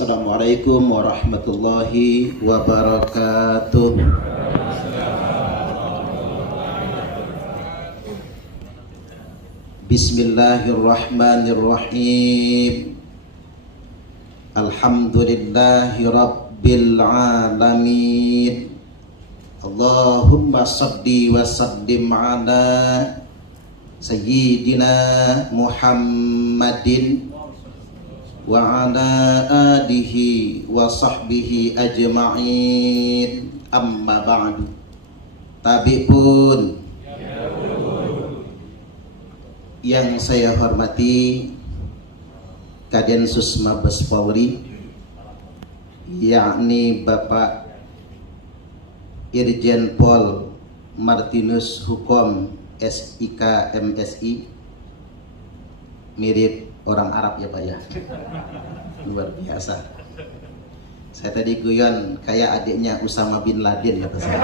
Assalamualaikum warahmatullahi wabarakatuh. Bismillahirrahmanirrahim. Alhamdulillahi rabbil alamin. Allahumma salli wa sallim ala sayyidina Muhammadin wa ala alihi wa sahbihi ajma'in. Amma ba'du. Tabi pun yang saya hormati Kadensus Mabes Polri, yakni Bapak Irjen Pol Martinus Hukom SIK MSI, mirip orang Arab ya Pak ya, luar biasa. Saya tadi guyon kayak adiknya Usama bin Laden kata saya.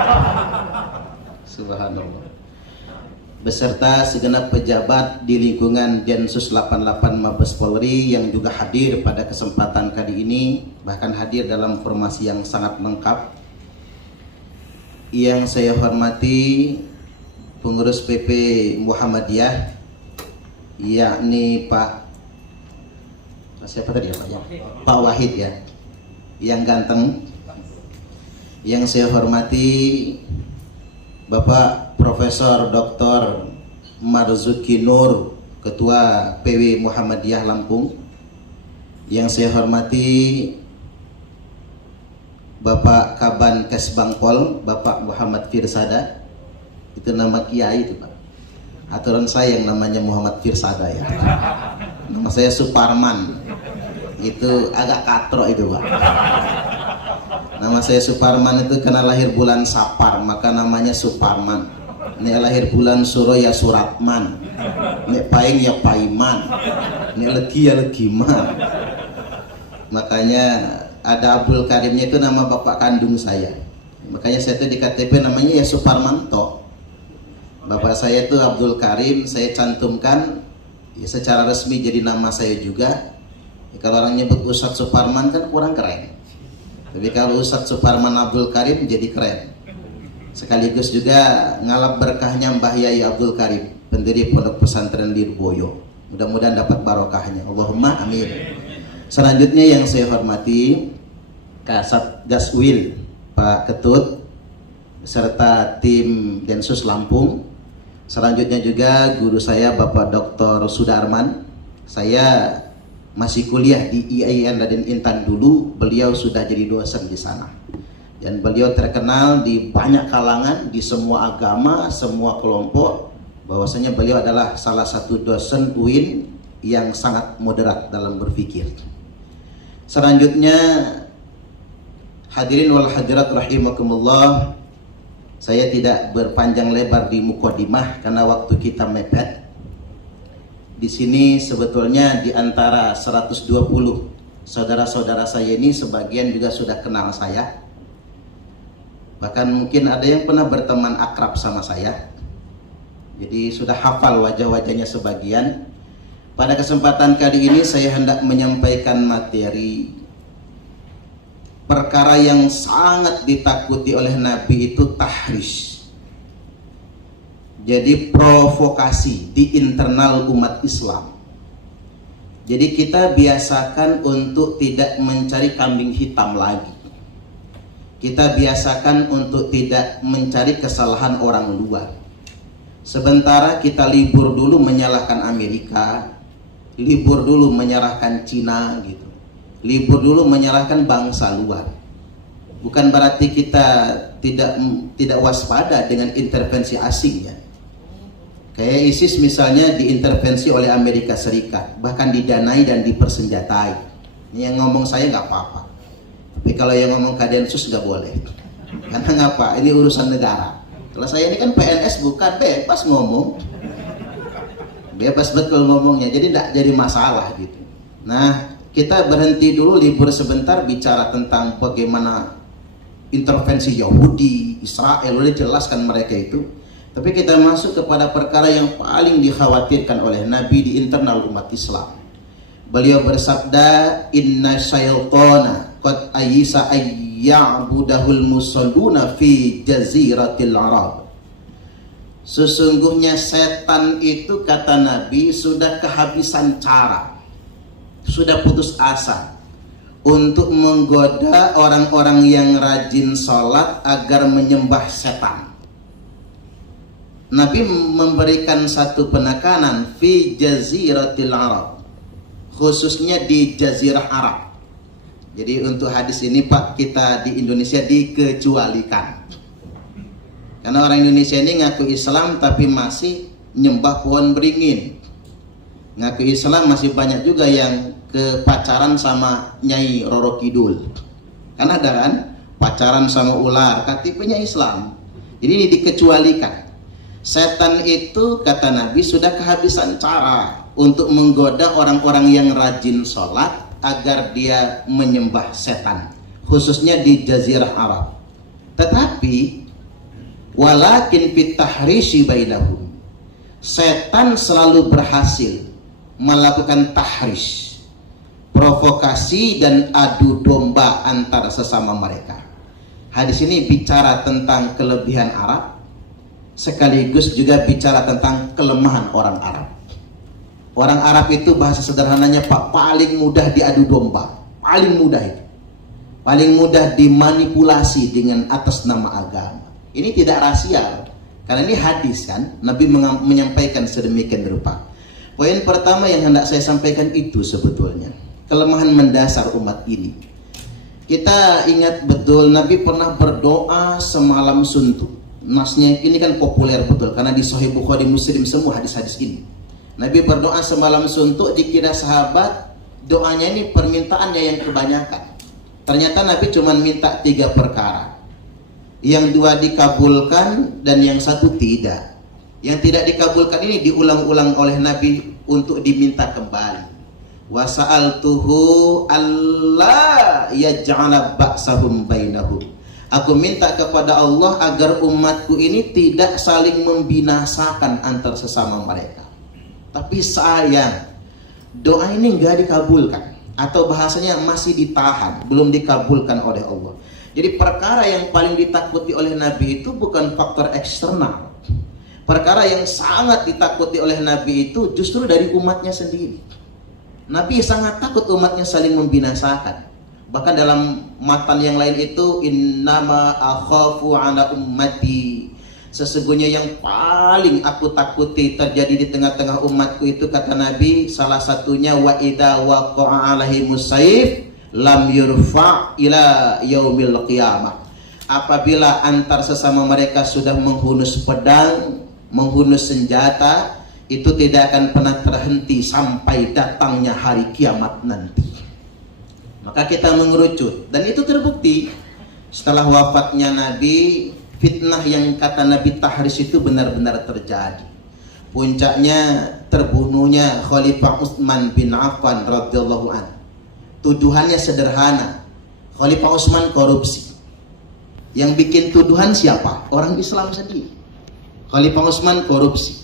Subhanallah. Beserta segenap pejabat di lingkungan Densus 88 Mabes Polri yang juga hadir pada kesempatan kali ini, bahkan hadir dalam formasi yang sangat lengkap. Yang saya hormati pengurus PP Muhammadiyah, yakni Pak siapa tadi ya Pak ya? Pak Wahid ya, yang ganteng. Yang saya hormati Bapak Profesor Dr. Marzuki Nur, Ketua PW Muhammadiyah Lampung. Yang saya hormati Bapak Kaban Kesbangpol, Bapak Muhammad Firsada. Itu nama kiai itu Pak. Aturan saya yang namanya Muhammad Firsada ya. Nama saya Suparman. Itu agak katro itu Pak. Nama saya Suparman itu karena lahir bulan Sapar, maka namanya Suparman. Ini lahir bulan Suro ya Suratman, ini Paing ya Paiman, ini Legi ya Legiman. Makanya ada Abdul Karimnya itu nama bapak kandung saya. Makanya saya itu di KTP namanya ya Suparmanto. Bapak saya itu Abdul Karim, saya cantumkan ya secara resmi jadi nama saya juga. Ya, kalau orang nyebut Ustadz Suparman kan kurang keren. Tapi kalau Ustadz Suparman Abdul Karim jadi keren. Sekaligus juga ngalap berkahnya Mbah Yai Abdul Karim, pendiri Pondok Pesantren Lirboyo. Mudah-mudahan dapat barokahnya. Allahumma amin. Selanjutnya yang saya hormati Kasat Gaswil Pak Ketut beserta tim Densus Lampung. Selanjutnya juga guru saya Bapak Dr. Sudarman. Saya masih kuliah di IAIN Raden Intan dulu, beliau sudah jadi dosen di sana. Dan beliau terkenal di banyak kalangan, di semua agama, semua kelompok, bahwasanya beliau adalah salah satu dosen UIN yang sangat moderat dalam berpikir. Selanjutnya hadirin wal hadirat rahimakumullah, saya tidak berpanjang lebar di mukadimah karena waktu kita mepet. Di sini sebetulnya di antara 120 saudara-saudara saya ini sebagian juga sudah kenal saya. Bahkan mungkin ada yang pernah berteman akrab sama saya. Jadi sudah hafal wajah-wajahnya sebagian. Pada kesempatan kali ini saya hendak menyampaikan materi perkara yang sangat ditakuti oleh Nabi, itu tahrish. Jadi provokasi di internal umat Islam. Jadi kita biasakan untuk tidak mencari kambing hitam lagi. Kita biasakan untuk tidak mencari kesalahan orang luar. Sementara kita libur dulu menyalahkan Amerika, libur dulu menyalahkan Cina gitu. Libur dulu menyalahkan bangsa luar. Bukan berarti kita tidak waspada dengan intervensi asing ya. Kayak ISIS misalnya diintervensi oleh Amerika Serikat, bahkan didanai dan dipersenjatai. Ini yang ngomong saya nggak apa-apa. Tapi kalau yang ngomong Kadensus nggak boleh. Karena ngapa? Ini urusan negara. Kalau saya ini kan PNS, bukan, bebas ngomong. Bebas betul ngomongnya, jadi nggak jadi masalah gitu. Nah, kita berhenti dulu libur sebentar bicara tentang bagaimana intervensi Yahudi, Israel, udah jelaskan mereka itu. Tapi kita masuk kepada perkara yang paling dikhawatirkan oleh Nabi di internal umat Islam. Beliau bersabda, inna syaitana qad ayisa ayya'budahul musalluna fi jaziratil Arab. Sesungguhnya setan itu, kata Nabi, sudah kehabisan cara, sudah putus asa untuk menggoda orang-orang yang rajin sholat agar menyembah setan. Nabi memberikan satu penekanan fi jaziratil Arab, khususnya di Jazirah Arab. Jadi untuk hadis ini Pak, kita di Indonesia dikecualikan. Karena orang Indonesia ini ngaku Islam tapi masih nyembah pohon beringin. Ngaku Islam masih banyak juga yang ke pacaran sama Nyai Roro Kidul. Kan ada kan pacaran sama ular, KTP-nya Islam. Jadi ini dikecualikan. Setan itu, kata Nabi, sudah kehabisan cara untuk menggoda orang-orang yang rajin sholat agar dia menyembah setan, khususnya di Jazirah Arab. Tetapi walakin fit tahrishi bainahum, setan selalu berhasil melakukan tahrish, provokasi dan adu domba antara sesama mereka. Hadis ini bicara tentang kelebihan Arab, sekaligus juga bicara tentang kelemahan orang Arab. Orang Arab itu bahasa sederhananya Pak, paling mudah diadu domba, paling mudah itu, paling mudah dimanipulasi dengan atas nama agama. Ini tidak rasial, karena ini hadis kan, Nabi menyampaikan sedemikian rupa. Poin pertama yang hendak saya sampaikan itu sebetulnya kelemahan mendasar umat ini. Kita ingat betul Nabi pernah berdoa semalam suntuk. Nasnya ini kan populer betul, karena di Sahih Bukhari Muslim semua hadis-hadis ini. Nabi berdoa semalam suntuk, dikira sahabat doanya ini permintaannya yang kebanyakan. Ternyata Nabi cuma minta 3 perkara. Yang 2 dikabulkan dan yang 1 tidak. Yang tidak dikabulkan ini diulang-ulang oleh Nabi untuk diminta kembali. Wa sa'altuhu alla yaj'ala ba'sahum bainahum. Aku minta kepada Allah agar umatku ini tidak saling membinasakan antar sesama mereka. Tapi sayang, doa ini enggak dikabulkan, atau bahasanya masih ditahan, belum dikabulkan oleh Allah. Jadi perkara yang paling ditakuti oleh Nabi itu bukan faktor eksternal. Perkara yang sangat ditakuti oleh Nabi itu justru dari umatnya sendiri. Nabi sangat takut umatnya saling membinasakan. Bahkan dalam matan yang lain itu, innama akhafu ala ummati, sesungguhnya yang paling aku takuti terjadi di tengah-tengah umatku itu, kata Nabi, salah satunya wa idza waqa'a alaihimus saif lam yurfa ila yaumil qiyamah. Apabila antar sesama mereka sudah menghunus pedang, menghunus senjata, itu tidak akan pernah terhenti sampai datangnya hari kiamat nanti. Maka kita mengerucut, dan itu terbukti setelah wafatnya Nabi, fitnah yang kata Nabi tahris itu benar-benar terjadi. Puncaknya terbunuhnya Khalifah Utsman bin Affan radhiyallahu anhu. Tuduhannya sederhana, Khalifah Utsman korupsi. Yang bikin tuduhan siapa? Orang Islam sendiri. Khalifah Utsman korupsi.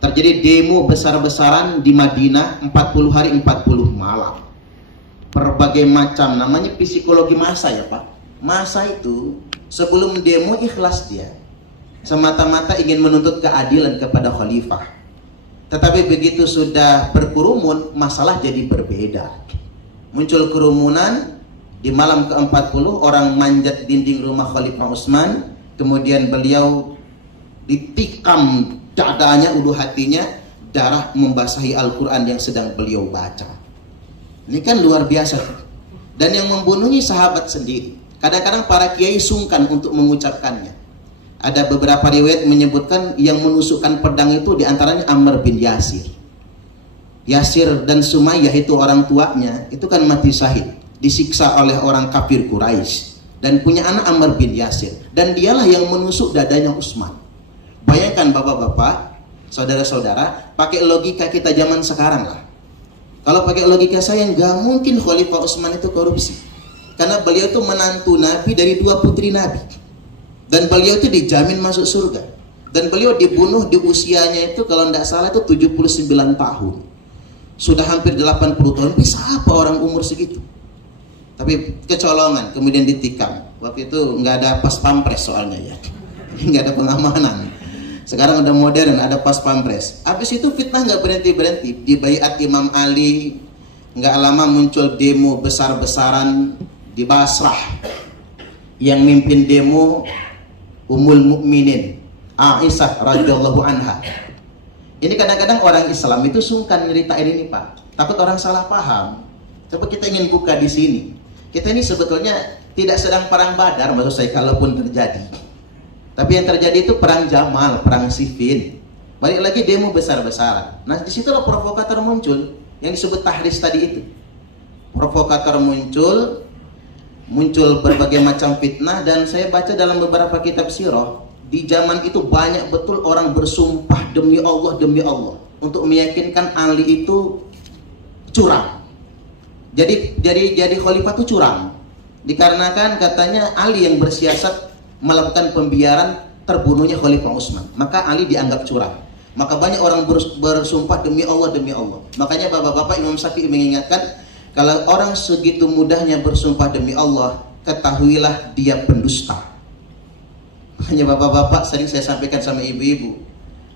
Terjadi demo besar-besaran di Madinah 40 hari 40 malam. Berbagai macam, namanya psikologi massa ya Pak. Massa itu sebelum demo ikhlas dia, semata-mata ingin menuntut keadilan kepada khalifah. Tetapi begitu sudah berkerumun, masalah jadi berbeda. Muncul kerumunan di malam ke-40, orang manjat dinding rumah Khalifah Utsman, kemudian beliau ditikam dadanya, ulu hatinya, darah membasahi Al-Quran yang sedang beliau baca. Ini kan luar biasa. Dan yang membunuhnya sahabat sendiri. Kadang-kadang para kiai sungkan untuk mengucapkannya. Ada beberapa riwayat menyebutkan yang menusukkan pedang itu diantaranya Ammar bin Yasir. Yasir dan Sumayyah itu orang tuanya, itu kan mati syahid, disiksa oleh orang kafir Quraisy, dan punya anak Ammar bin Yasir, dan dialah yang menusuk dadanya Utsman. Bayangkan bapak-bapak, saudara-saudara, pakai logika kita zaman sekarang lah. Kalau pakai logika saya, nggak mungkin Khalifah Utsman itu korupsi, karena beliau itu menantu Nabi dari 2 putri Nabi, dan beliau itu dijamin masuk surga, dan beliau dibunuh di usianya itu kalau tidak salah itu 79 tahun. sudah hampir 80 tahun, bisa apa orang umur segitu? Tapi kecolongan, kemudian ditikam. Waktu itu nggak ada pas pampres soalnya ya, nggak ada pengamanan. Sekarang udah modern, ada pas pampres. Habis itu fitnah nggak berhenti. Di baiat Imam Ali, nggak lama muncul demo besar-besaran di Basrah. Yang mimpin demo Ummul Mukminin Aisyah radhiyallahu anha. Ini kadang-kadang orang Islam itu sungkan nyeritain ini Pak, takut orang salah paham. Coba kita ingin buka di sini. Kita ini sebetulnya tidak sedang perang Badar, maksud saya, kalaupun terjadi. Tapi yang terjadi itu perang Jamal, perang Siffin. Balik lagi demo besar-besaran. Nah disitulah provokator muncul, yang disebut tahris tadi itu. Provokator muncul berbagai macam fitnah, dan saya baca dalam beberapa kitab sirah, di zaman itu banyak betul orang bersumpah demi Allah untuk meyakinkan Ali itu curang. Jadi khalifah itu curang. Dikarenakan katanya Ali yang bersiasat melakukan pembiaran terbunuhnya Khalifah Utsman. Maka Ali dianggap curang. Maka banyak orang bersumpah demi Allah. Makanya bapak-bapak Imam Syafi'i mengingatkan, kalau orang segitu mudahnya bersumpah demi Allah, ketahuilah dia pendusta. Hanya bapak-bapak sering saya sampaikan sama ibu-ibu,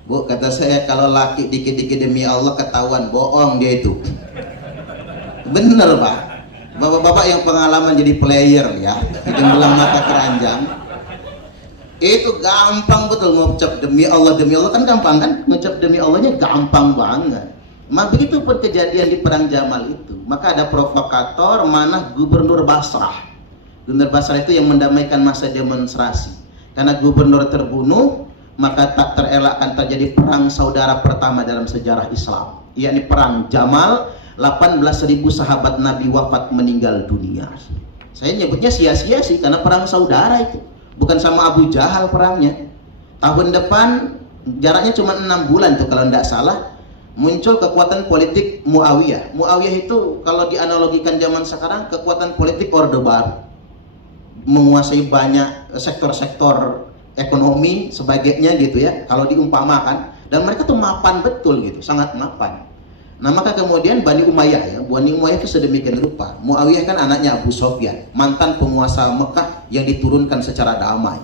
Bu, kata saya, kalau laki dikit-dikit demi Allah ketahuan bohong dia itu. Bener Pak. Bapak-bapak yang pengalaman jadi player ya, jembelang mata keranjang, itu gampang betul ngucap demi Allah kan gampang kan, ngucap demi Allahnya gampang banget. Begitu pun kejadian di perang Jamal itu. Maka ada provokator, mana Gubernur Basrah. Gubernur Basrah itu yang mendamaikan masa demonstrasi. Karena gubernur terbunuh, maka tak terelakkan terjadi perang saudara pertama dalam sejarah Islam, yakni perang Jamal. 18.000 sahabat Nabi wafat, meninggal dunia. Saya nyebutnya sia-sia sih, karena perang saudara itu, bukan sama Abu Jahal perangnya. Tahun depan, jaraknya cuma 6 bulan tuh kalau tidak salah, muncul kekuatan politik Muawiyah. Muawiyah itu kalau dianalogikan zaman sekarang, kekuatan politik Orde Baru, menguasai banyak sektor-sektor ekonomi sebagainya gitu ya, kalau diumpamakan. Dan mereka tuh mapan betul gitu, sangat mapan. Nah maka kemudian Bani Umayyah ya, Bani Umayyah itu sedemikian rupa. Muawiyah kan anaknya Abu Sufyan, mantan penguasa Mekah yang diturunkan secara damai.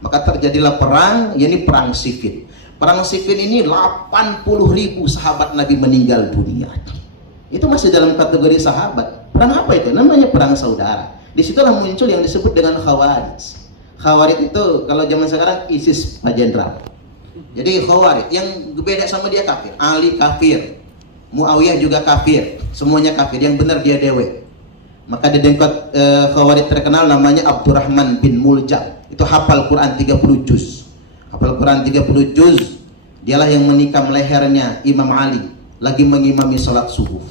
Maka terjadilah perang, yakni perang Siffin. Perang Siffin ini 80.000 sahabat Nabi meninggal dunia. Itu masih dalam kategori sahabat. Perang apa itu? Namanya perang saudara. Disitulah muncul yang disebut dengan Khawarij. Khawarij itu kalau zaman sekarang ISIS Pak Jenderal. Jadi Khawarij yang beda sama dia kafir. Ali kafir, Muawiyah juga kafir, semuanya kafir. Yang benar dia dewe. Maka di dengkot Khawarij terkenal namanya Abdurrahman bin Muljam. Itu hafal Quran 30 juz. Hafal Quran 30 juz. Dialah yang menikam lehernya Imam Ali lagi mengimami sholat subuh.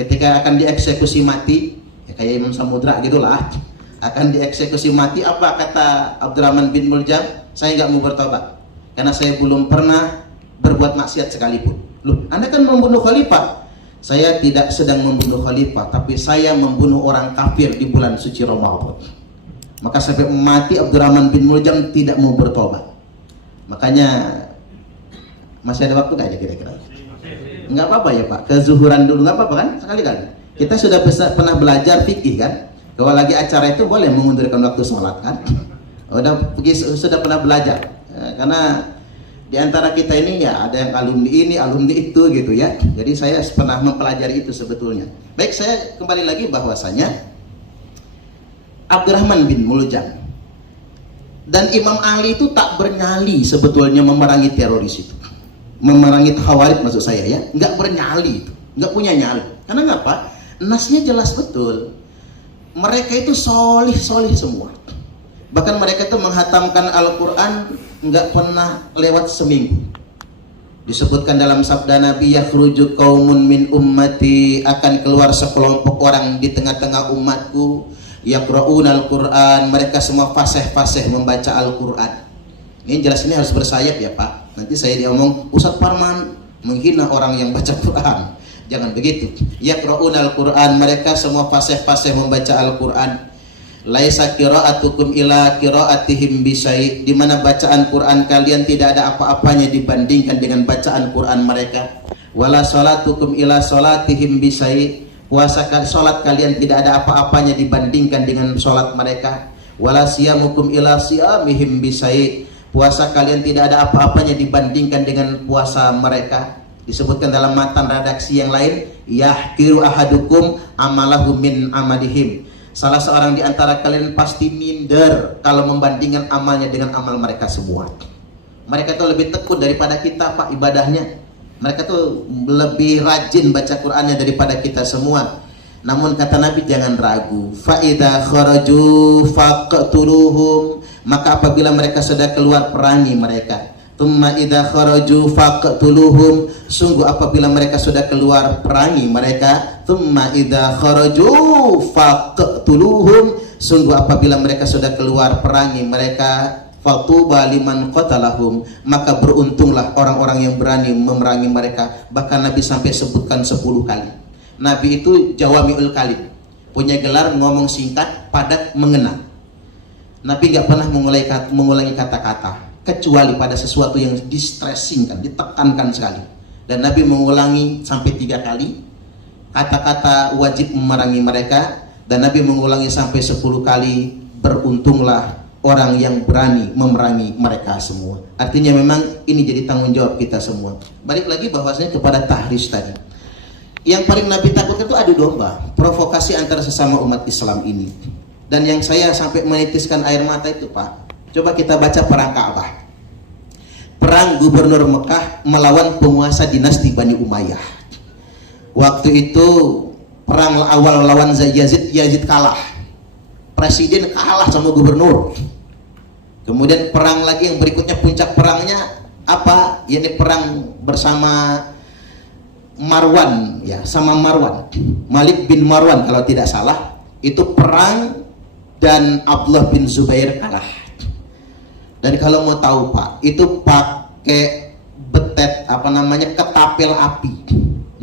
Ketika akan dieksekusi mati, ya kayak Imam Samudra gitulah, akan dieksekusi mati, apa kata Abdurrahman bin Muljam? Saya nggak mau bertobat karena saya belum pernah berbuat maksiat sekalipun. Loh, Anda kan membunuh khalifah. Saya tidak sedang membunuh khalifah, tapi saya membunuh orang kafir di bulan suci Ramadan. Maka sampai mati Abdurrahman bin Muljam tidak mau bertobat. Makanya masih ada waktu nggak aja kira-kira? Nggak apa-apa ya Pak, kezuhuran dulu nggak apa-apa kan, sekali-kali. Kita sudah pernah belajar fikih kan, kalau lagi acara itu boleh mengundurkan waktu sholat kan. Sudah pernah belajar karena di antara kita ini ya ada yang alumni ini, alumni itu gitu ya. Jadi saya pernah mempelajari itu sebetulnya. Baik, saya kembali lagi bahwasanya Abdurrahman bin Muljam dan Imam Ali itu tak bernyali sebetulnya memerangi teroris itu, memerangi Khawarij maksud saya ya, nggak bernyali itu, nggak punya nyali. Karena ngapa? Nasnya jelas betul. Mereka itu solih semua. Bahkan mereka itu menghatamkan Al-Quran nggak pernah lewat seminggu. Disebutkan dalam sabda Nabi, yakhruju qaumun min ummati, akan keluar sekelompok orang di tengah-tengah umatku, yaqra'una Al-Quran, mereka semua fasih membaca Al-Quran. Ini jelas, ini harus bersayap ya Pak. Nanti saya diomong Ustadz Parman menghina orang yang baca Quran. Jangan begitu. Yaqra'una Al-Quran, mereka semua fasih membaca Al-Quran. Laisa qira'atukum ila qira'atihim bisai, di mana bacaan Quran kalian tidak ada apa-apanya dibandingkan dengan bacaan Quran mereka. wala salatukum ila salatihim bisai, puasa salat kalian tidak ada apa-apanya dibandingkan dengan salat mereka. Wala siyamukum ila siyamihim bisai, puasa kalian tidak ada apa-apanya dibandingkan dengan puasa mereka. Disebutkan dalam matan redaksi yang lain, yahkiru ahadukum amalahu min amalihim, salah seorang di antara kalian pasti minder kalau membandingkan amalnya dengan amal mereka semua. Mereka tuh lebih tekun daripada kita Pak ibadahnya. Mereka tuh lebih rajin baca Qur'annya daripada kita semua. Namun kata Nabi jangan ragu. Fa idza kharaju faqtuluhum, maka apabila mereka sudah keluar perangi mereka. Tsumma idza kharaju faqtuluhum, sungguh apabila mereka sudah keluar perangi mereka. Tsumma idza kharaju faqtuluhum, sungguh apabila mereka sudah keluar perangi mereka. Fatuba liman qatalahum, maka beruntunglah orang-orang yang berani memerangi mereka. Bahkan Nabi sampai sebutkan 10 kali. Nabi itu jawami'ul kalim, punya gelar ngomong singkat, padat, mengena. Nabi nggak pernah mengulangi kata-kata kecuali pada sesuatu yang distressingkan, ditekankan sekali. Dan Nabi mengulangi sampai 3 kali kata-kata wajib memerangi mereka. Dan Nabi mengulangi sampai 10 kali, beruntunglah orang yang berani memerangi mereka semua. Artinya memang ini jadi tanggung jawab kita semua. Balik lagi bahwasanya kepada tahris tadi. Yang paling Nabi takutkan itu adu domba, provokasi antara sesama umat Islam ini. Dan yang saya sampai menitiskan air mata itu Pak, coba kita baca perang Ka'bah. Perang gubernur Mekah melawan penguasa dinasti Bani Umayyah. Waktu itu perang awal lawan Yazid kalah. Presiden kalah sama gubernur. Kemudian perang lagi yang berikutnya, puncak perangnya apa? Ini perang bersama Marwan ya, sama Marwan, Malik bin Marwan kalau tidak salah. Itu perang dan Abdullah bin Zubair kalah. Dan kalau mau tahu Pak, itu pakai betet apa namanya, ketapel api.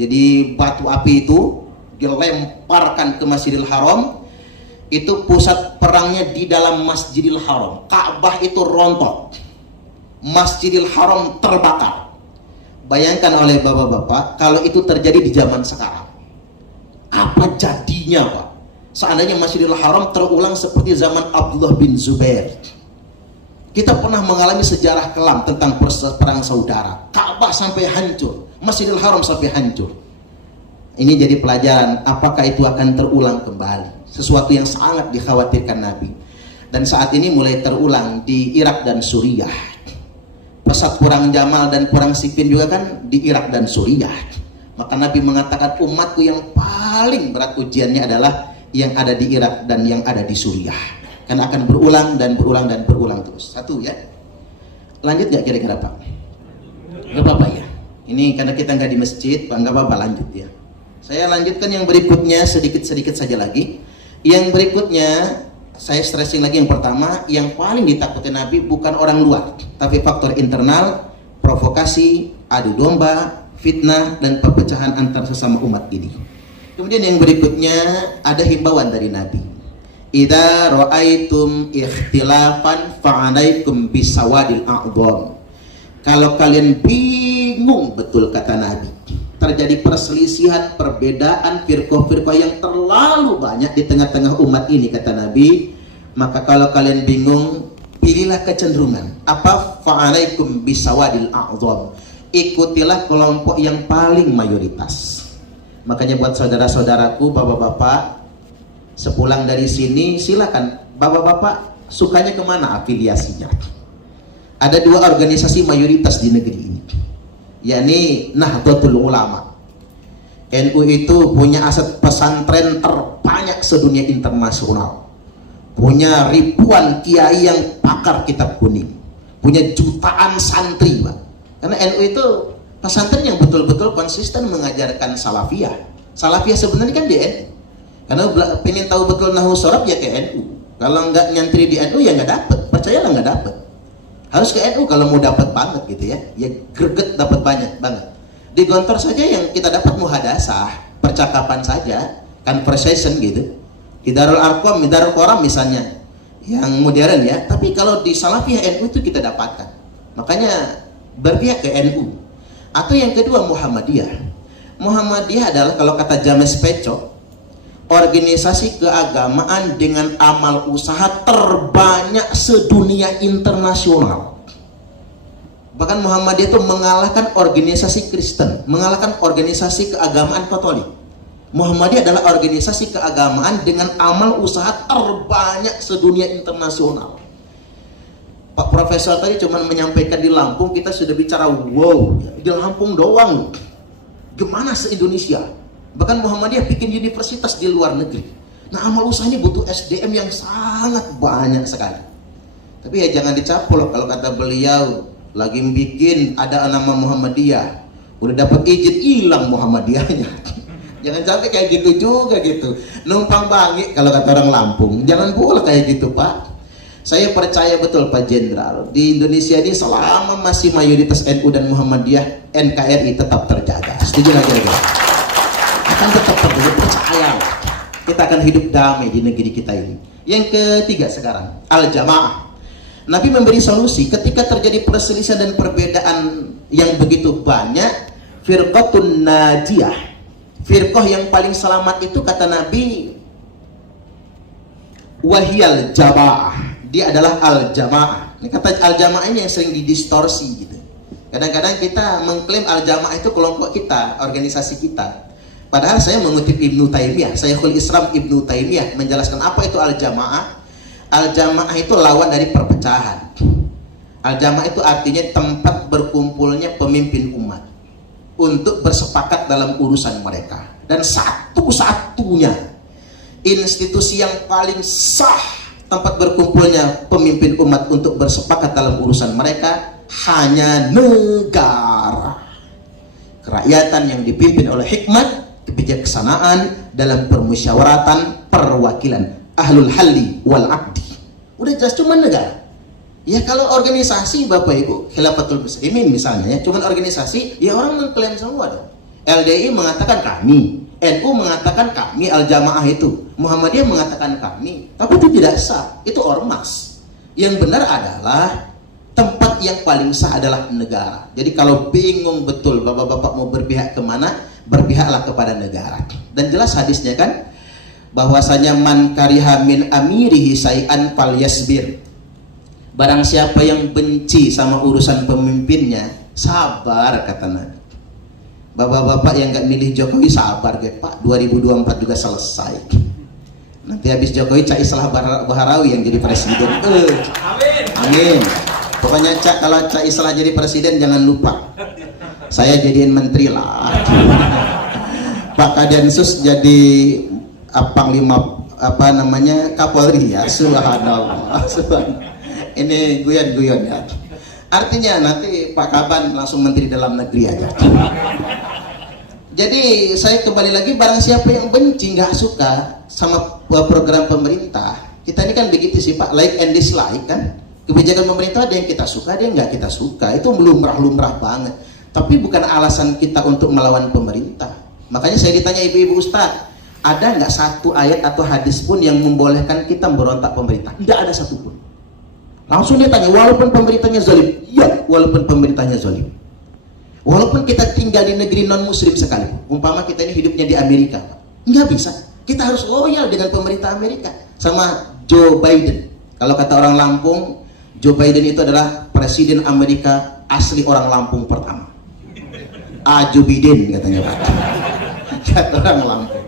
Jadi batu api itu dilemparkan ke Masjidil Haram. Itu pusat perangnya di dalam Masjidil Haram. Ka'bah itu rontok, Masjidil Haram terbakar. Bayangkan oleh bapak-bapak kalau itu terjadi di zaman sekarang, apa jadinya Pak? Seandainya Masjidil Haram terulang seperti zaman Abdullah bin Zubair. Kita pernah mengalami sejarah kelam tentang perang saudara. Ka'bah sampai hancur, Masjidil Haram sampai hancur. Ini jadi pelajaran, apakah itu akan terulang kembali? Sesuatu yang sangat dikhawatirkan Nabi. Dan saat ini mulai terulang di Irak dan Suriah. Pesat perang Jamal dan perang Siffin juga kan di Irak dan Suriah. Maka Nabi mengatakan umatku yang paling berat ujiannya adalah yang ada di Irak dan yang ada di Suriah. Karena akan berulang dan berulang dan berulang terus. Satu ya. Lanjut gak kira-kira Pak? Gak apa-apa ya. Ini karena kita nggak di masjid, Pak, nggak apa-apa, lanjut ya. Saya lanjutkan yang berikutnya sedikit-sedikit saja lagi. Yang berikutnya saya stressing lagi. Yang pertama, yang paling ditakuti Nabi bukan orang luar, tapi faktor internal, provokasi, adu domba, fitnah, dan perpecahan antar sesama umat ini. Kemudian yang berikutnya ada himbauan dari Nabi. Idza ra'aitum ikhtilafan fa'alaikum bisawadil a'dham. Kalau kalian bingung, betul kata Nabi, terjadi perselisihan, perbedaan, firqah-firqah yang terlalu banyak di tengah-tengah umat ini, kata Nabi, maka kalau kalian bingung, pilihlah kecenderungan apa? Fa'alaikum bisawadil a'dham, ikutilah kelompok yang paling mayoritas. Makanya buat saudara-saudaraku, bapak-bapak, sepulang dari sini silakan bapak-bapak sukanya kemana afiliasinya. Ada 2 organisasi mayoritas di negeri ini, yakni Nahdlatul Ulama. NU itu punya aset pesantren terbanyak sedunia internasional, punya ribuan kiai yang pakar kitab kuning, punya jutaan santri Pak. Karena NU itu pesantren yang betul-betul konsisten mengajarkan salafiyah. Salafiyah sebenarnya kan di NU. Karena pengen tahu betul nahwu shorof ya ke NU. Kalau nggak nyantri di NU ya nggak dapet, percayalah nggak dapet. Harus ke NU kalau mau dapat banget gitu ya. Ya greget dapat banyak banget. Di Gontor saja yang kita dapat muhadasah, percakapan saja, conversation gitu. Di Darul Arqam, di Darul Qoram misalnya, yang modern ya. Tapi kalau di Salafiyah NU itu kita dapatkan. Makanya berpihak ke NU. Atau yang kedua Muhammadiyah. Muhammadiyah adalah kalau kata James Pecco, organisasi keagamaan dengan amal usaha terbanyak sedunia internasional. Bahkan Muhammadiyah itu mengalahkan organisasi Kristen, mengalahkan organisasi keagamaan Katolik. Muhammadiyah adalah organisasi keagamaan dengan amal usaha terbanyak sedunia internasional. Pak Profesor tadi cuma menyampaikan di Lampung, kita sudah bicara wow, di Lampung doang. Gimana se-Indonesia? Bahkan Muhammadiyah bikin universitas di luar negeri. Nah, amal usaha ini butuh SDM yang sangat banyak sekali. Tapi ya jangan dicapul kalau kata beliau lagi bikin ada nama Muhammadiyah, udah dapat izin hilang Muhammadiyahnya. Jangan sampai kayak gitu juga gitu. Numpang bangi kalau kata orang Lampung. Jangan pula kayak gitu, Pak. Saya percaya betul Pak Jenderal, di Indonesia ini selama masih mayoritas NU dan Muhammadiyah, NKRI tetap terjaga. Setuju lagi? Akan tetap terjaga, percaya. Kita akan hidup damai di negeri kita ini. Yang ketiga sekarang, al-jamaah. Nabi memberi solusi ketika terjadi perselisihan dan perbedaan yang begitu banyak. Firqatun najiyah, firqah yang paling selamat itu kata Nabi, wahiyal jamaah, dia adalah al-jamaah. Ini kata al-jamaah ini yang sering didistorsi gitu. Kadang-kadang kita mengklaim al-jamaah itu kelompok kita, organisasi kita. Padahal saya mengutip Ibnu Taimiyah, Syekhul Islam Ibnu Taimiyah menjelaskan apa itu al-jamaah. Al-jamaah itu lawan dari perpecahan. Al-jamaah itu artinya tempat berkumpulnya pemimpin umat untuk bersepakat dalam urusan mereka. Dan satu-satunya institusi yang paling sah tempat berkumpulnya pemimpin umat untuk bersepakat dalam urusan mereka hanya negara. Kerakyatan yang dipimpin oleh hikmat, kebijaksanaan dalam permusyawaratan, perwakilan, ahlul halli wal aqdi. Udah jelas cuma negara. Ya kalau organisasi Bapak Ibu, Khilafatul Muslimin misalnya ya, cuman organisasi, ya orang mengklaim semua dong. LDI mengatakan kami, NU mengatakan kami, al-jamaah itu, Muhammadiyah mengatakan kami, tapi itu tidak sah, itu ormas. Yang benar adalah tempat yang paling sah adalah negara. Jadi kalau bingung betul Bapak-bapak mau berpihak kemana, berpihaklah kepada negara. Dan jelas hadisnya kan, bahwasanya man kariha min amirihi say'an fal yasbir. Barang siapa yang benci sama urusan pemimpinnya, sabar kata Nabi. Bapak-bapak yang gak milih Jokowi sabar ge Pak, 2024 juga selesai. Nanti habis Jokowi Cak Islah Baharawi yang jadi presiden. Amin. Amin. Pokoknya Cak, kalau Cak Islah jadi presiden jangan lupa saya jadiin menteri lah. Pak Kadensus jadi Panglima apa namanya Kapolri ya. Subhanallah. Ini guyon-guyon ya. Artinya nanti Pak Kaban langsung menteri dalam negeri aja. Jadi saya kembali lagi, barang siapa yang benci nggak suka sama program pemerintah, kita ini kan begitu sih Pak, like and dislike kan. Kebijakan pemerintah ada yang kita suka, ada yang nggak kita suka, itu lumrah-lumrah banget. Tapi bukan alasan kita untuk melawan pemerintah. Makanya saya ditanya ibu-ibu Ustaz, ada nggak satu ayat atau hadis pun yang membolehkan kita memberontak pemerintah? Tidak ada satupun. Langsung dia tanya, walaupun pemerintahnya zalim, iya, walaupun pemerintahnya zalim. Walaupun kita tinggal di negeri non muslim sekalipun, umpama kita ini hidupnya di Amerika, nggak bisa. Kita harus loyal dengan pemerintah Amerika sama Joe Biden. Kalau kata orang Lampung, Joe Biden itu adalah presiden Amerika asli orang Lampung pertama. Joe Biden katanya Pak. Kata orang Lampung.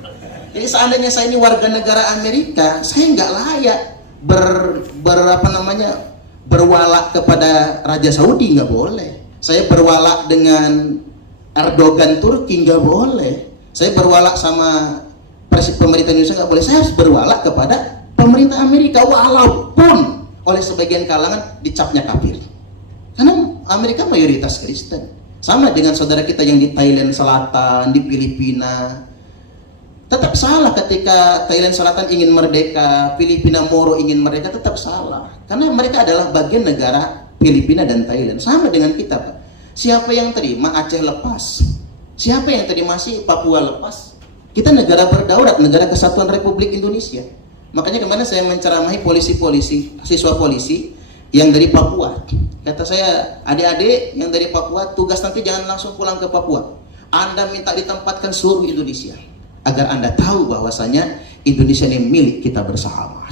Jadi seandainya saya ini warga negara Amerika, saya nggak layak berwalak kepada Raja Saudi, nggak boleh. Saya berwalak dengan Erdogan Turki, nggak boleh. Saya berwalak sama pemerintah Indonesia, nggak boleh. Saya harus berwalak kepada pemerintah Amerika, walaupun oleh sebagian kalangan dicapnya kafir. Karena Amerika mayoritas Kristen. Sama dengan saudara kita yang di Thailand Selatan, di Filipina. Tetap salah ketika Thailand Selatan ingin merdeka, Filipina Moro ingin merdeka, tetap salah. Karena mereka adalah bagian negara Filipina dan Thailand. Sama dengan kita Pak. Siapa yang terima Aceh lepas? Siapa yang terima sih Papua lepas? Kita negara berdaulat, negara kesatuan Republik Indonesia. Makanya kemarin saya menceramahi polisi-polisi, siswa polisi yang dari Papua. Kata saya, adik-adik yang dari Papua, tugas nanti jangan langsung pulang ke Papua. Anda minta ditempatkan seluruh Indonesia, agar Anda tahu bahwasanya Indonesia ini milik kita bersama.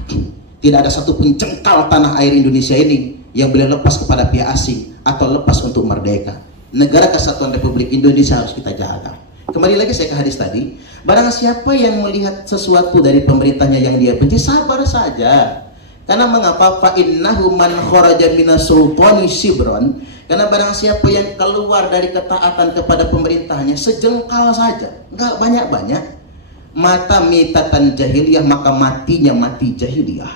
Tidak ada satu pun jengkal tanah air Indonesia ini yang boleh lepas kepada pihak asing atau lepas untuk merdeka. Negara Kesatuan Republik Indonesia harus kita jaga. Kembali lagi saya ke hadis tadi, barang siapa yang melihat sesuatu dari pemerintahnya yang dia benci, sabar saja. Karena mengapa? Fa innahu man kharaja minas sultani shibron. Karena barang siapa yang keluar dari ketaatan kepada pemerintahnya sejengkal saja, enggak banyak-banyak, mata mitatan jahiliyah, maka matinya mati jahiliyah.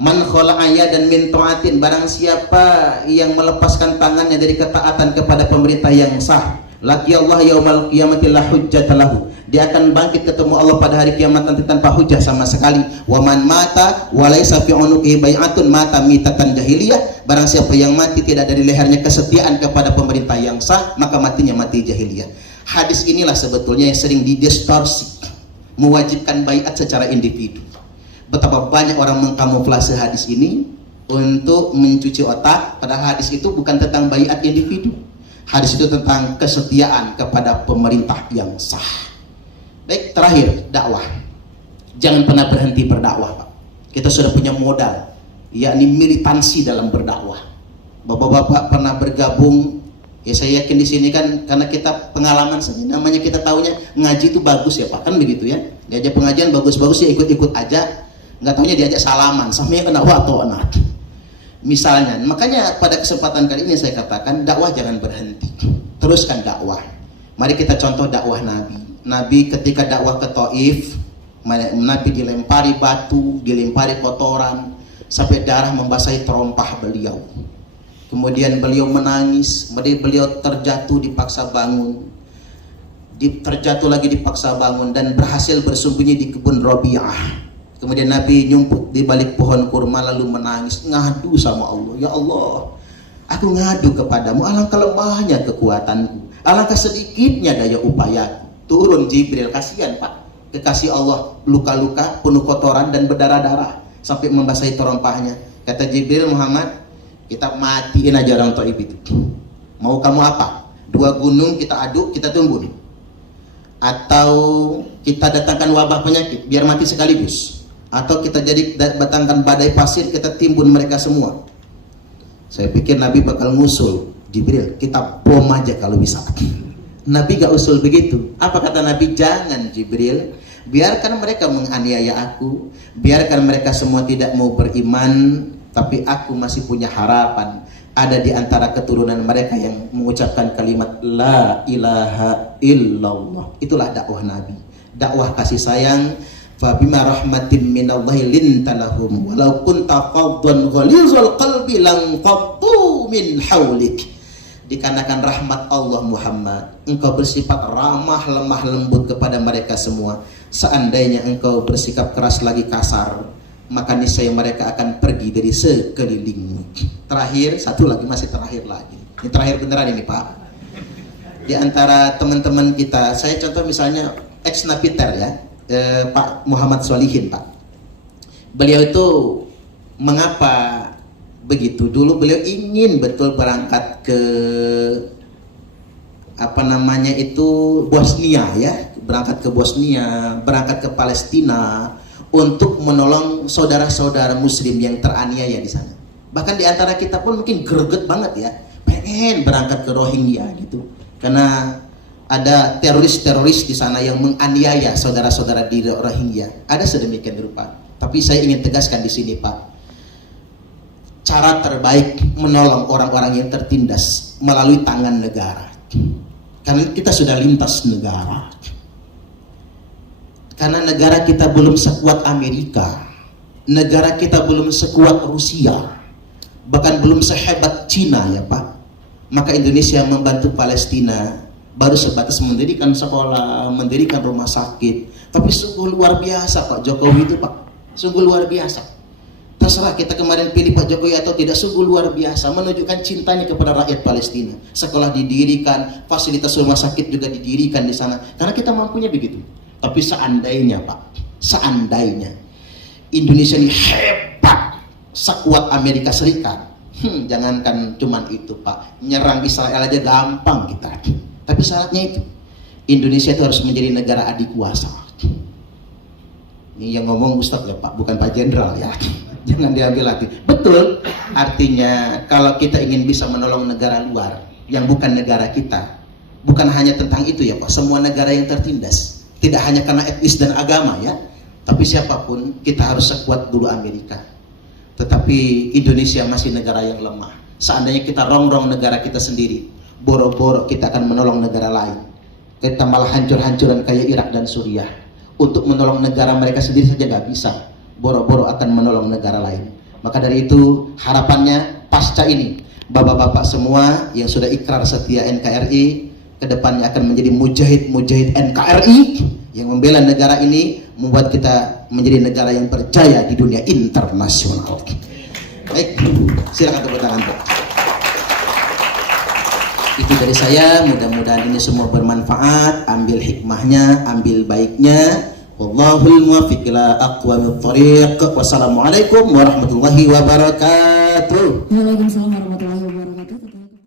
Man khala'aya dan min ta'atin, barang siapa yang melepaskan tangannya dari ketaatan kepada pemerintah yang sah, laki Allah yaumal qiyamati la hujjata lahu, dia akan bangkit ketemu Allah pada hari kiamat nanti tanpa hujah sama sekali. Wa man mata wa laisa fi unuqihi bai'atun mata mitatan jahiliyah, barang siapa yang mati tidak dari lehernya kesetiaan kepada pemerintah yang sah, maka matinya mati jahiliyah. Hadis inilah sebetulnya yang sering didistorsi, mewajibkan baiat secara individu. Betapa banyak orang mengkamuflase hadis ini untuk mencuci otak, padahal hadis itu bukan tentang baiat individu. Hadis itu tentang kesetiaan kepada pemerintah yang sah. Baik, terakhir, dakwah. Jangan pernah berhenti berdakwah, Pak. Kita sudah punya modal, yakni militansi dalam berdakwah. Bapak-bapak pernah bergabung, ya saya yakin di sini kan karena kita pengalaman saja, namanya kita tahunya ngaji itu bagus ya Pak, kan begitu ya. Diajak pengajian bagus-bagus ya ikut-ikut aja, nggak taunya diajak salaman, samanya kena waktu anak. Misalnya, makanya pada kesempatan kali ini saya katakan dakwah jangan berhenti, teruskan dakwah. Mari kita contoh dakwah Nabi. Nabi ketika dakwah ke Taif, Nabi dilempari batu, dilempari kotoran, sampai darah membasahi terompah beliau. Kemudian beliau menangis, beliau terjatuh dipaksa bangun, terjatuh lagi dipaksa bangun, dan berhasil bersembunyi di kebun Rabi'ah. Kemudian Nabi nyumput di balik pohon kurma lalu menangis, ngadu sama Allah, ya Allah, aku ngadu kepadamu, alangkah lemahnya kekuatanku, alangkah sedikitnya daya upayaku. Turun Jibril, kasihan Pak, kekasih Allah, luka-luka, penuh kotoran dan berdarah-darah sampai membasahi terompahnya. Kata Jibril, Muhammad, kita matiin aja orang Taif itu. Mau kamu apa? 2 gunung kita aduk, kita tumbun, atau kita datangkan wabah penyakit biar mati sekaligus, atau kita datangkan badai pasir, kita timbun mereka semua. Saya pikir Nabi bakal ngusul, Jibril, kita bom aja kalau bisa. Nabi gak usul begitu. Apa kata Nabi? Jangan Jibril, biarkan mereka menganiaya aku, biarkan mereka semua tidak mau beriman, tapi aku masih punya harapan. Ada di antara keturunan mereka yang mengucapkan kalimat La ilaha illallah. Itulah dakwah Nabi, dakwah kasih sayang. Fabima rahmatin minallahi lintalahum walau kunta faddan ghalizal qalbi lanqattu min haulik. Dikarenakan rahmat Allah Muhammad, engkau bersifat ramah, lemah lembut kepada mereka semua. Seandainya engkau bersikap keras lagi kasar, maka niscaya mereka akan pergi dari sekelilingmu. Terakhir, satu lagi, masih terakhir lagi. Ini terakhir beneran ini Pak. Di antara teman-teman kita, saya contoh misalnya ex-napiter ya, Pak Muhammad Solihin Pak. Beliau itu mengapa begitu? Dulu beliau ingin betul berangkat ke Bosnia ya, berangkat ke Bosnia, berangkat ke Palestina untuk menolong saudara-saudara muslim yang teraniaya di sana. Bahkan di antara kita pun mungkin greget banget ya, pengen berangkat ke Rohingya gitu. Karena ada teroris-teroris di sana yang menganiaya saudara-saudara di Rohingya. Ada sedemikian rupa. Tapi saya ingin tegaskan di sini Pak, cara terbaik menolong orang-orang yang tertindas melalui tangan negara. Karena kita sudah lintas negara. Karena negara kita belum sekuat Amerika, negara kita belum sekuat Rusia, bahkan belum sehebat Cina ya Pak. Maka Indonesia membantu Palestina baru sebatas mendirikan sekolah, mendirikan rumah sakit. Tapi sungguh luar biasa Pak Jokowi itu Pak, sungguh luar biasa. Terserah kita kemarin pilih Pak Jokowi atau tidak, sungguh luar biasa menunjukkan cintanya kepada rakyat Palestina. Sekolah didirikan, fasilitas rumah sakit juga didirikan di sana, karena kita mampunya begitu. Tapi seandainya Pak, seandainya Indonesia ini hebat, sekuat Amerika Serikat, Jangankan cuman itu Pak, nyerang Israel aja gampang kita. Tapi syaratnya itu, Indonesia itu harus menjadi negara adik kuasa. Ini yang ngomong Ustadz ya Pak, bukan Pak Jenderal ya. Jangan diambil hati. Betul, artinya kalau kita ingin bisa menolong negara luar yang bukan negara kita, bukan hanya tentang itu ya Pak, semua negara yang tertindas, tidak hanya karena etnis dan agama ya, tapi siapapun, kita harus sekuat dulu Amerika. Tetapi Indonesia masih negara yang lemah. Seandainya kita rongrong negara kita sendiri, boro-boro kita akan menolong negara lain, kita malah hancur-hancuran kayak Irak dan Suriah. Untuk menolong negara mereka sendiri saja nggak bisa, boro-boro akan menolong negara lain. Maka dari itu harapannya pasca ini, bapak-bapak semua yang sudah ikrar setia NKRI, kedepannya akan menjadi mujahid-mujahid NKRI yang membela negara ini, membuat kita menjadi negara yang berjaya di dunia internasional. Baik, silakan tepuk tangan Pak. Itu dari saya, mudah-mudahan ini semua bermanfaat, ambil hikmahnya, ambil baiknya. Wallahul muwaffiq ila aqwamit thoriq. Wassalamualaikum warahmatullahi wabarakatuh. Waalaikumsalam warahmatullahi wabarakatuh.